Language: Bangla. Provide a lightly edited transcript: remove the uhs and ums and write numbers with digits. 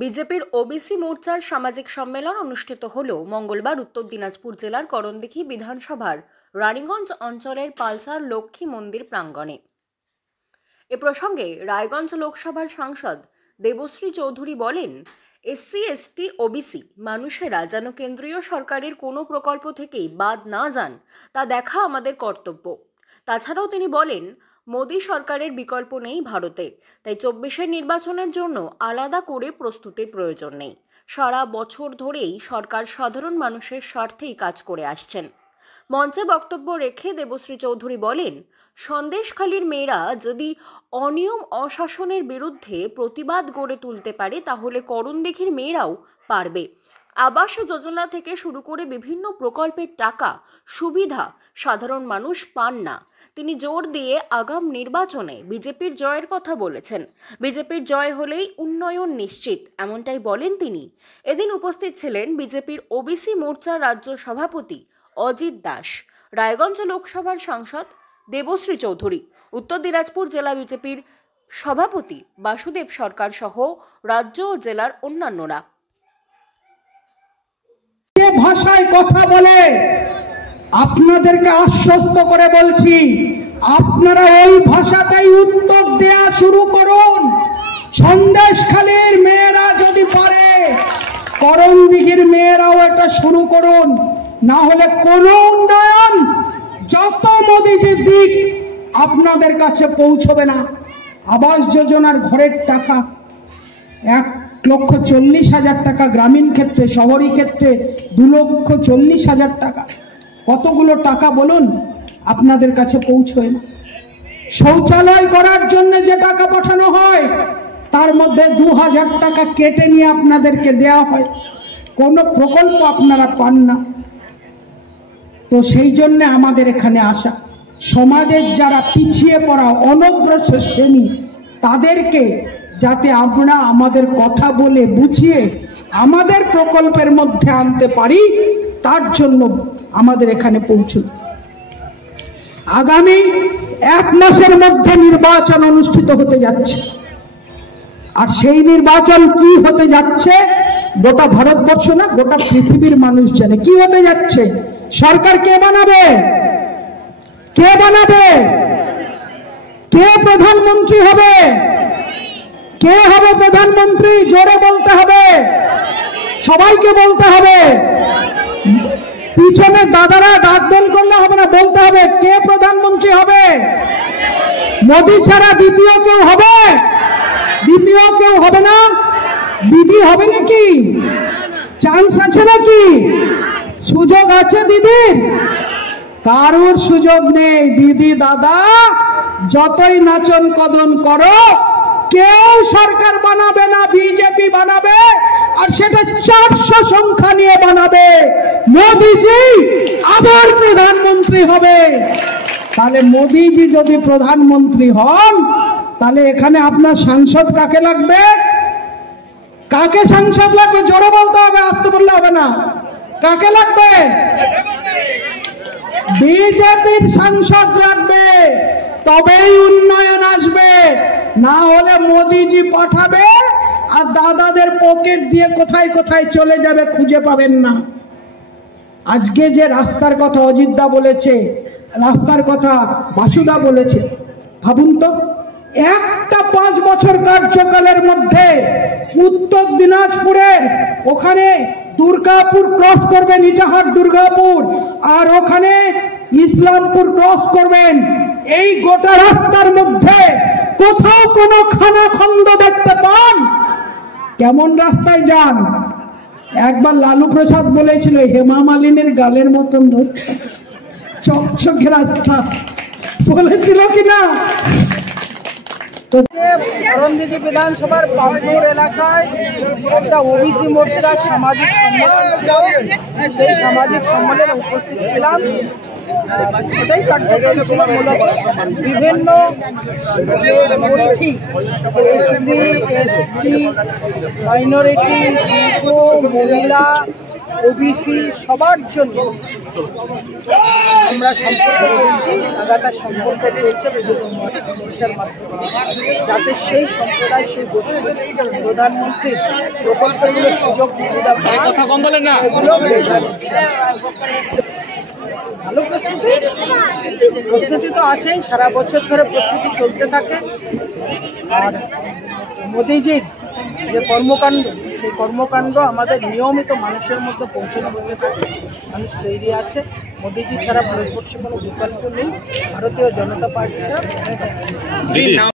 বিজেপির ওবিসি মোর্চার সামাজিক সম্মেলন অনুষ্ঠিত হল মঙ্গলবার উত্তর দিনাজপুর জেলার করণদিঘি বিধানসভার রানীগঞ্জ অঞ্চলের পালসার লক্ষ্মী মন্দির প্রাঙ্গণে। এ প্রসঙ্গে রায়গঞ্জ লোকসভার সাংসদ দেবশ্রী চৌধুরী বলেন, এসসি এসটি ওবিসি মানুষেরা যেন কেন্দ্রীয় সরকারের কোনো প্রকল্প থেকেই বাদ না যান তা দেখা আমাদের কর্তব্য। তাছাড়াও তিনি বলেন, মোদী সরকারের বিকল্প নেই ভারতে, তাই ২৪-এর নির্বাচনের জন্য আলাদা করে প্রস্তুতির প্রয়োজন নেই। সারা বছর ধরেই সরকার সাধারণ মানুষের স্বার্থেই কাজ করে আসছেন। মঞ্চে বক্তব্য রেখে দেবশ্রী চৌধুরী বলেন, সন্দেশখালীর মেয়েরা যদি অনিয়ম অশাসনের বিরুদ্ধে প্রতিবাদ গড়ে তুলতে পারে তাহলে করণদিঘির মেয়েরাও পারবে। আবাস যোজনা থেকে শুরু করে বিভিন্ন প্রকল্পের টাকা সুবিধা সাধারণ মানুষ পান না। তিনি জোর দিয়ে আগাম নির্বাচনে বিজেপির জয়ের কথা বলেছেন। বিজেপির জয় হলেই উন্নয়ন নিশ্চিত, এমনটাই বলেন তিনি। এদিন উপস্থিত ছিলেন বিজেপির ওবিসি মোর্চার রাজ্য সভাপতি অজিত দাস, রায়গঞ্জ লোকসভার সাংসদ দেবশ্রী চৌধুরী, উত্তর দিনাজপুর জেলা বিজেপির সভাপতি বাসুদেব সরকার সহ রাজ্য ও জেলার অন্যান্যরা। ভাষায় কথা বলে আপনাদেরকে আশ্বস্ত করে বলছি, আপনারা ওই ভাষাতেই উত্তর দেয়া শুরু করুন। সন্দেশখালীর মেয়েরা যদি পারে, করণদিঘির মেয়েরাও এটা শুরু করুন। না হলে কোনো উন্নয়ন যত মোদিজির দিক আপনাদের কাছে পৌঁছবে না। আবাস যোজনার ঘরের টাকা 1,40,000 টাকা গ্রামীণ ক্ষেত্রে, শহরী ক্ষেত্রে 2,40,000 টাকা। কতগুলো টাকা বলুন আপনাদের কাছে পৌঁছয় না। শৌচালয় করার জন্য যে টাকা পাঠানো হয় তার মধ্যে 2,000 টাকা কেটে নিয়ে আপনাদেরকে দেওয়া হয়। কোনো প্রকল্প আপনারা পান না। তো সেই জন্য আমাদের এখানে আসা, সমাজের যারা পিছিয়ে পড়া অনগ্রসর শ্রেণী তাদেরকে যাতে আমরা আমাদের কথা বলে বুঝিয়ে আমাদের প্রকল্পের মধ্যে আনতে পারি, তার জন্য আমাদের এখানে পৌঁছুন। আগামী 1 মাসের মধ্যে নির্বাচন অনুষ্ঠিত হতে যাচ্ছে। আর সেই নির্বাচন কি হতে যাচ্ছে গোটা ভারতবর্ষ না, গোটা পৃথিবীর মানুষ জানে কি হতে যাচ্ছে। সরকার কে বানাবে? কে বানাবে? কে প্রধানমন্ত্রী হবে? কে হবে প্রধানমন্ত্রী? জোরে বলতে হবে, সবাইকে বলতে হবে। পিছনে দাদারা ডাক বেল করলে হবে না, বলতে হবে কে প্রধানমন্ত্রী হবে। মোদী ছাড়া দ্বিতীয় কেউ হবে? দ্বিতীয় কেউ হবে না। দিদি হবে নাকি? চান্স আছে নাকি? সুযোগ আছে দিদির? কারোর সুযোগ নেই। দিদি দাদা যতই নাচন কদন করো, কেউ সরকার বানাবে না, বিজেপি বানাবে। আর সেটা 400 সংখ্যা নিয়ে বানাবে। মোদিজি আবার প্রধানমন্ত্রী হবে। তাহলে মোদিজি যদি প্রধানমন্ত্রী হন, তাহলে এখানে আপনার সাংসদ কাকে লাগবে? কাকে সাংসদ লাগবে? জোরে বলতে হবে, আসতে বললে হবে না। কাকে লাগবে? বিজেপির সাংসদ লাগবে, তবেই উন্নয়ন আসবে। না হলে মোদিজি পাঠাবে আর দাদাদের পকেট দিয়ে কোথায় কোথায় চলে যাবে খুঁজে পাবেন না। আজকে যে রাস্তার কথা অজিতদা বলেছে, রাস্তার কথা বাসুদা বলেছে, ভাবুন তো, একটা 5 বছর কার্যকালের মধ্যে উত্তর দিনাজপুরের ওখানে দুর্গাপুর ক্রস করবেন, ইটাহার দুর্গাপুর, আর ওখানে ইসলামপুর ক্রস করবেন। এই গোটা রাস্তার মধ্যে কোথাও কোনো খানাখন্দ দেখতে পান? কেমন রাস্তায় যান? একবার লালু প্রসাদ বলেছিল হেমা মালিনীর গালের মতন রাস্তা, চকচকে রাস্তা, বলেছিল কিনা? করণদিঘি বিধানসভার পালপুর এলাকায় একটা ওবিসি মোর্চার সামাজিক সম্মেলন, সেই সামাজিক সম্মেলনে উপস্থিত ছিলাম। সেটাই কার্যক্রম ছিল মূলত বিভিন্ন যে গোষ্ঠী, এসসি এসটি, মাইনরিটি, মহিলা, ওবিসি সবার জন্য আমরা সম্পর্ক করছি, লাগাতার সম্পর্ক চলছে বিভিন্ন মোর্চার মাধ্যমে, যাতে সেই সম্প্রদায়, সেই গোষ্ঠী প্রধানমন্ত্রীর প্রকল্পগুলোর সুযোগ সুবিধা পায়। কথা কম বলেন না। ভালো প্রস্তুতি তো আছেই, সারা বছর ধরে প্রস্তুতি চলতে থাকে। আর মোদিজির যে কর্মকাণ্ড, সেই কর্মকাণ্ড আমাদের নিয়মিত মানুষের মধ্যে পৌঁছানো হয়ে থাকে। মানুষ তৈরি আছে, মোদিজি ছাড়া ভারতবর্ষে কোনো বিকল্প নেই, ভারতীয় জনতা পার্টি ছাড়া।